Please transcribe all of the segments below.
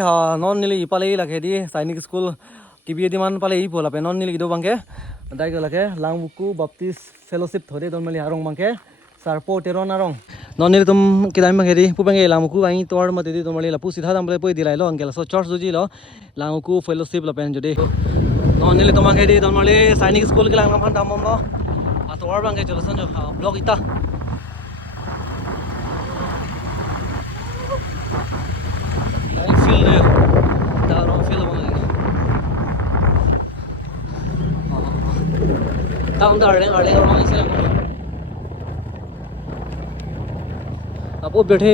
non nili ipalei lagi di sainik school kibi di man palei ipola pe non nili do bangke dai ke lagi langbuku baptis fellowship thode don mali harong bangke sarpo teron arong non nili tum kidai bangke di pu bangke langbuku ai tor mate di don mali la pu sidha dam bole poi dilai lo angela so church juji lo langbuku fellowship la pen jodi non nili tum bangke di don mali sainik school ke lang phan tamom lo ator bangke jolo son jo blog ita feel there down feel down darling orang isi apu बैठे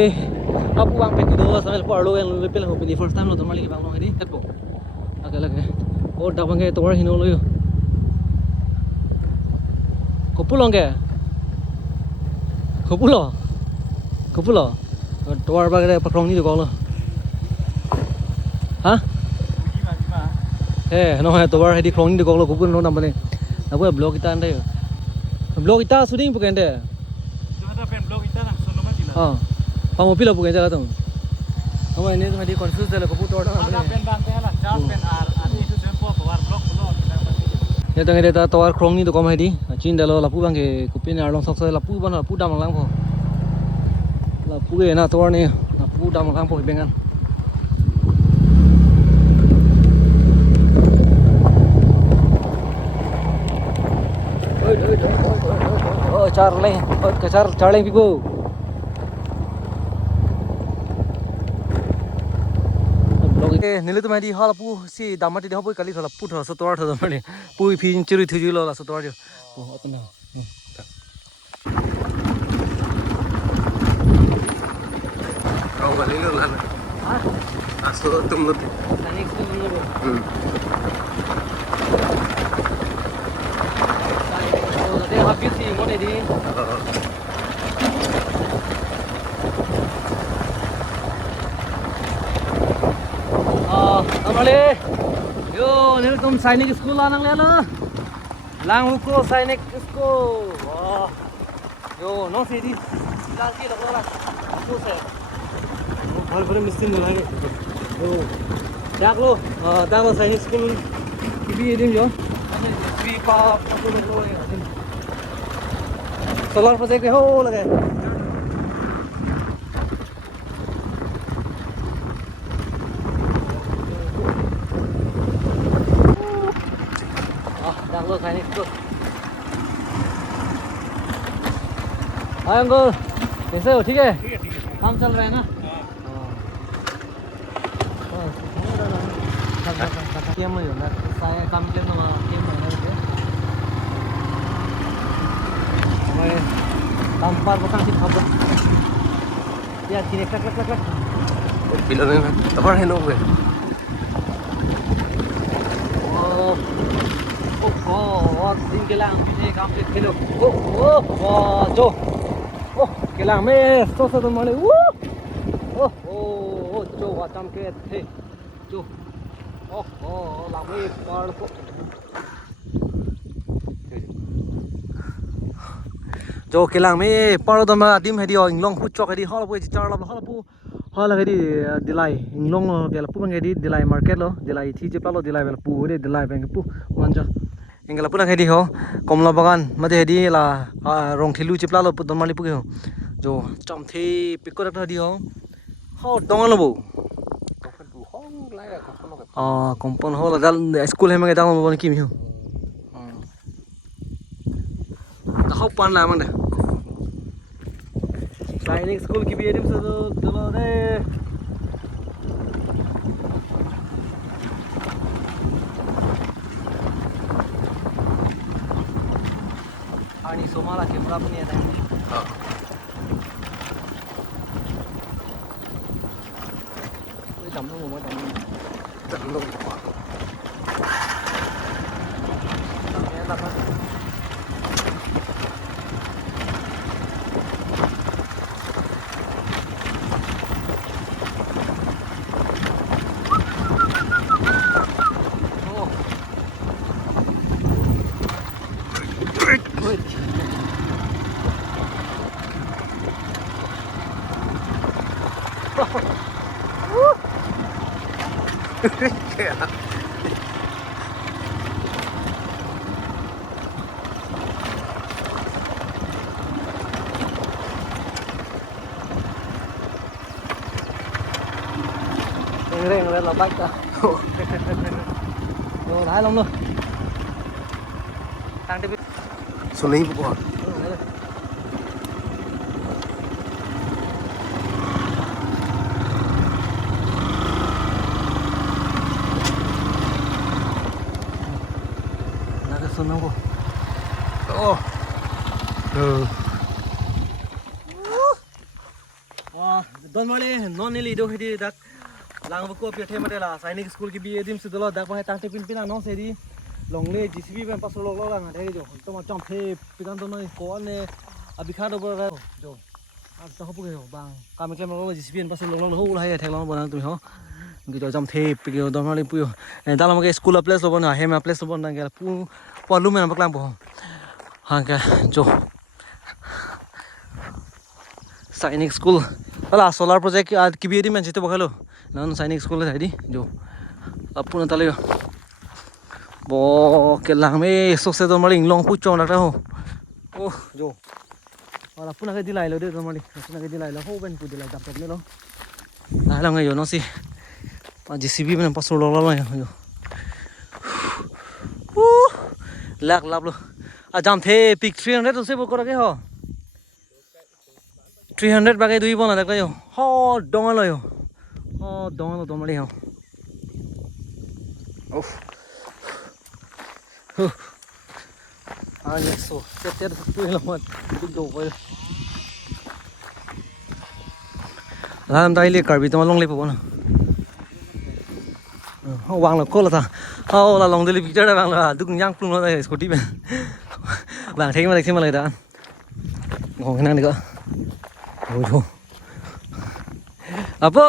apu wang pe kudo sambil parlo yang lebih pel hobi di first time lo tuh mali bang lo ini tet bu lagi oh dak bang ke tor hino lo yo kopulong ke kopulo tor bang ke pakrong ni do lo hah no hai tor hai di krong ni do lo kopul no nam bane aku blog kita ande blog kita shooting bukan ande ada pen blog kita na sono mati la pango pila bukan jaga tuh kamu ini tuh di confuse deh kopu tor ada pen bang teh la charge pen ar itu sempo power blog lo kita mati ya tengah dia tor krong ni do kom hai di chin dalo lapu bang ke kupin arlong sok sok lapu ban lapu dam lang po lapu ke na tor ni lapu dam lang po bengan oh Charlie oh ke Charlie pipo blog ke nile to mari hala pu si damati de hobo kali thala pu tha so tor tha mari pu phi chiri thuji lo la so tor jo oh apna kau kali lo la ha aso tum lo next tum lo habis sih mau di amale yo nil tum sainik school anang le lo langhuko sainik school wah yo no se di lagi lo la tu se bhal bhal machine lage yo dak lo sainik school kibi edim yo kibi pa lo solar project ho lage đang lo sainik school uncle कैसे हो ठीक है काम चल रहा है ना game mo yun saya kami lang na game mo na may tampar mo kasi khabo ya kine klak pilo na tapar hino ko oh din ke lang bine complete kilo oh jo oh ke lang me so so male oh jo wa tam ke the jo oh làm cái par ko jo ke lang me par do ma dim he di ong long pu chok he di hol pu char la hol pu hol he di dilai ing long ke la pu bang he di dilai market lo dilai thi je palo dilai bel pu de dilai bang pu manja engela pu he di ho komla bagan ma de he di la rong thilu je palo pu don mali pu ke ho jo chom thi pikor ta di ho dong lo bu kompon hol dal school he mang dang bon kim hiu ta hop pan la mang da sainik school ki bi edim so dalo de ani somala camera pani ada chấm luôn mới chấm luôn Reng lên là bách ta. Rồi đái lắm luôn. Tăng tiếp. Số lấy bộ. Là cái xuân không? Ô. Ừ. Don mali non nili do hedi dak lang ko pia the matela sainik school ki bi edim sidolo dak pa tang te pin pina no se di longle GCB ben paso lo lang de jo to ma chom the pikan to noi ko ne abikha do bor jo a to ho pu ge bang ka me klem lo GCB ben paso lo ho la hai thek lo bona tu ho ki jo chom the pi do don mali pu da lam ke school place lo bona he ma place lo bona ge pu po lu men baklang bo ha ka jo Sainik school ala solar project ki bi edim men chete bakhalo non Sainik school है दी जो अपन तले वो के लांग में सोसे तो mulling लोंग पुचों लगता हो ओ जो और अपन के दिलाई लो दे तो मलिंग अपन के दिलाई लो हो बन पु दिलाई तब तक ले लो आ लो ngay yo no si pa GCB men paso lo lo yo lag lab lo a jam the pic 300 to se bo kora ke ho 300 bagai dui bona dak yo ho dong lo yo dong lo mali ho uff yes sotet tu lo mat do ko lam dai le karbi to long le po na ho wang lo ko la ta ho la long de le picture da wang la du yang plung lo dai scooty ben wang thei ma le da ngong cái năng được ôi thôi Lapo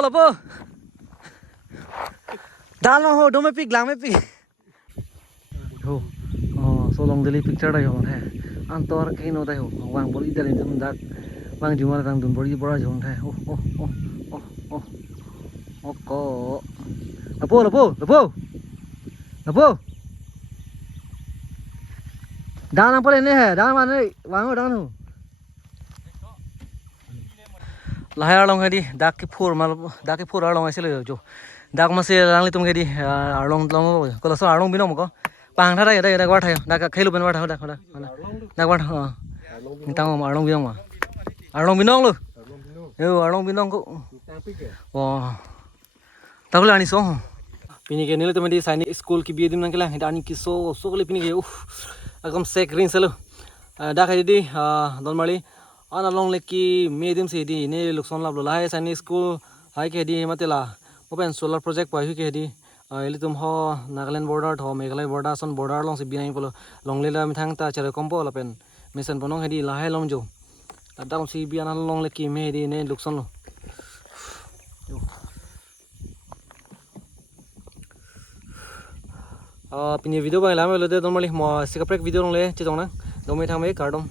đan nó hồ đâu mới pick lang mới pick thôi so long daily picture đây hồ thế an to cái nó đây hồ wang boli đây là chúng ta wang cuma đang đun boli bora giống thế có Lapo đan apa ini he đan mana wang ở đan hồ lahai long hedi dak ki phur long aisele jo dak ma se lang li tum hedi long ko so long binong ko pang tha dai dak wa thai dak khailu ben wa tha dak wa tang ma long binong ma long binong lu long binong ko oh takul ani so pini ke nile tum di Sainik school ki bi dim nang kala heda ani ki so kole pini ke akam sek ring selo dak hedi don mali ana long leki medim se di ne lukson lab lo lai Sainik school hai ke di matela open solar project pai hu ke di eli tum ho Nagaland border tho Meghalaya border son border long se binai polo long lela mi thang ta chere kompo la pen mission bonong hedi lahai long jo ta si bi ana long leki me di ne lukson lo pini video bai la me lo de normally mo sikaprek video long le che jong na domai thang me cardom